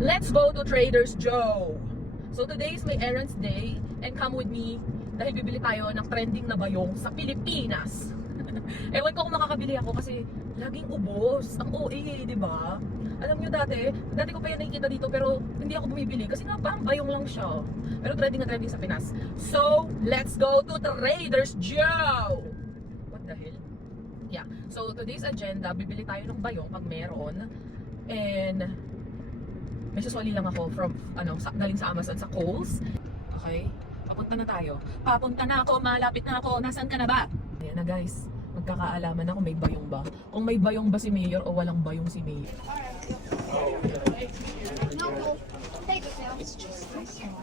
Let's go to Trader's Joe. So today is my errands day and come with me dahil bibili tayo ng trending na bayong sa Pilipinas. Ewan ko kung makakabili ako kasi laging ubos. Ang OA, di ba? Alam nyo dati ko pa yan nakikita dito pero hindi ako bumibili kasi nga parang bayong lang siya. Pero trending na trending sa Pinas. So, let's go to Trader's Joe! What the hell? Yeah. So, today's agenda, bibili tayo ng bayong pag meron. And may suswali lang ako from, galing sa Amazon, sa Kohl's. Okay? Papunta na tayo. Papunta na ako, malapit na ako. Nasaan ka na ba? Ayan na guys. Magkakaalaman na kung may bayong ba. Kung may bayong ba si Mayor o walang bayong si Mayor. No, take it now. It's just this one.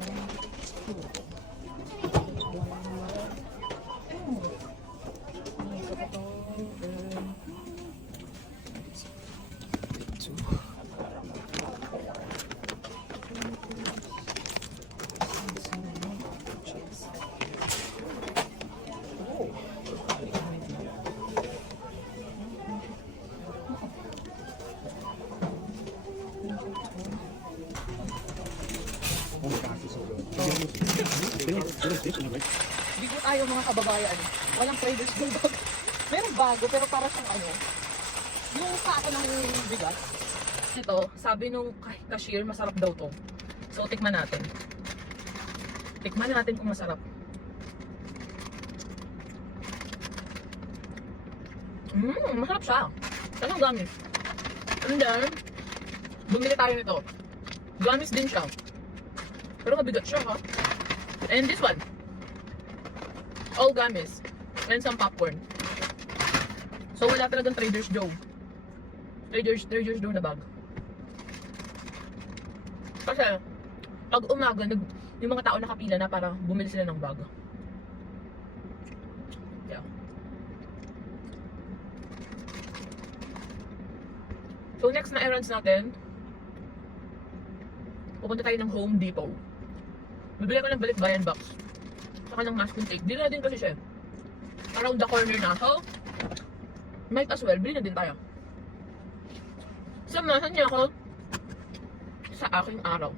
Bigo tayo mga kababayan. Walang Trader's Joe bag. Meron bago pero para siyang yung sako ng bigas. Ito, sabi nung cashier masarap daw to. So tikman natin. Tikman natin kung masarap. Masarap siya. Anong gamis? And then, bumili tayo nito. Gamis din siya. Pero mabigat siya ha. And this one. All gamis. And some popcorn. So wala talagang Trader's Joe. Trader's Joe na bag. Kasi, pag umaga, yung mga tao nakapila na para bumili sila ng bag. Yeah. So next na errands natin, pupunta tayo ng Home Depot. Bibili ko ng balikbayan box. Saka ng masking tape. Dili na din kasi siya. Around the corner na. So, might as well, bili na din tayo. Samahan niya ako sa aking araw.